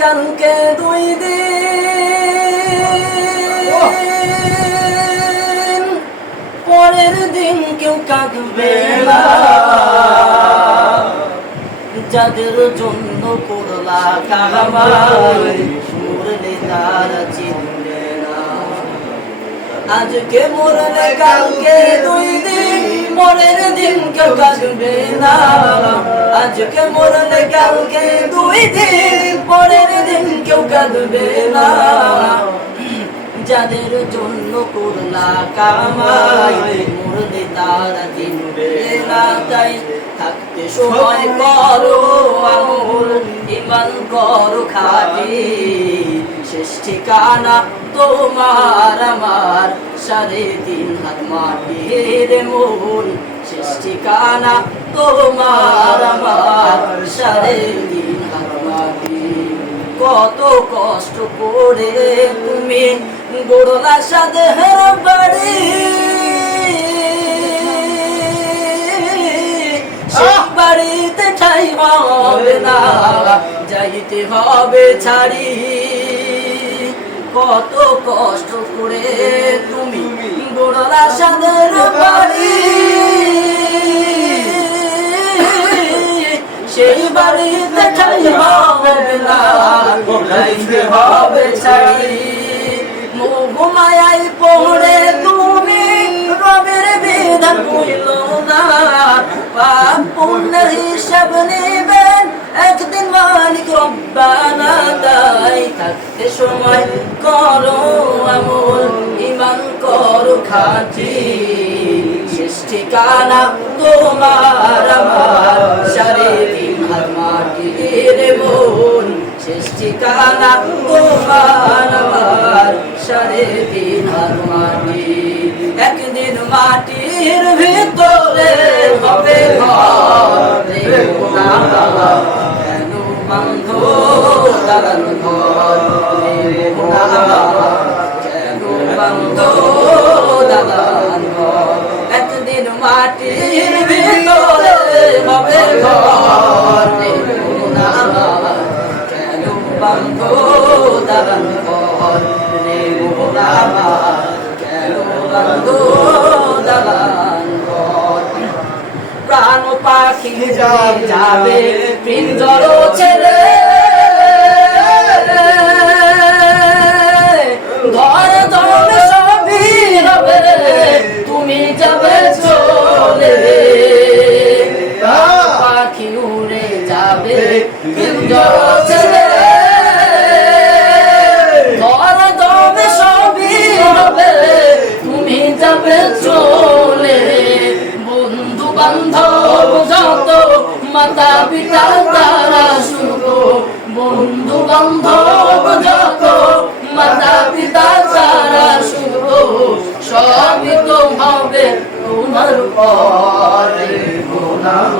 কালকে 2 দিন, পরের দিন কেউ কাঁদবে না। যাদের জন্য করলা কামাই, মরলে তারা চিনবে না। আজকে মরলে কালকে 2 দিন, পরের দিন কেউ কাঁদবে না। আজকে মরলে কালকে 2 দিন, পরের দিন কেউ কাঁদবে না। যাদের জন্য করলা কামাই, মরলে তারা চিনবে না। তাই থাকতে সময় করো আমল, ঈমান করো খাঁটি। শেষ ঠিকানা তোমার আমার 3.5 হাত মাটির মন। শেষ ঠিকানা তোমার আমার 3.5 হাত মাটি। কত কষ্ট করে তুমি গড়লা সাদের বাড়ি, সেই বাড়িতে ঠাই হবে না, যাইতে হবে ছাড়ি। কত কষ্ট করে তুমি গড়লা সাদের বাড়ি, সেই বাড়িতে ঠাই হবে না, যাইতে হবে ছাড়ি। মোহমায়ায় পড়ে তুমি রবের বিধান কইল না। পাপ পুণ্যের হিসাব নেবেন একদিন মালিক রব্বানা। তাই থাকতে সময় করো আমল, ঈমান করো খাঁটি। শেষ ঠিকানা তোমার আমার 3.5 হাত মাটির মন। শেষ ঠিকানা তোমার আমার 3.5 হাত মাটি। একদিন মাটির ভিতরে হবে ঘর, কেন বান্ধ দালান ঘর, কেন বান্ধ দালান ঘর। একদিন মাটির ভিতরে হবে ঘর, কেন বান্ধ দালান ঘর রে গোলামা, কেন বান্ধ দালান ঘর। প্রাণ পাখি যাবে পিঞ্জর ছেড়ে, ঘর দর সবই হবে, তুমি যাবে চলে। পাখি উড়ে যাবে পিঞ্জর ছেড়ে, ঘর দর সবই হবে, তুমি যাবে চলে। বন্ধু বান্ধব যত, মাতা পিতা তারা শুধু। বন্ধু বান্ধব যত, মাতা পিতা তারা শুধু। সবই তো হবে তোমার পরে গোলাম।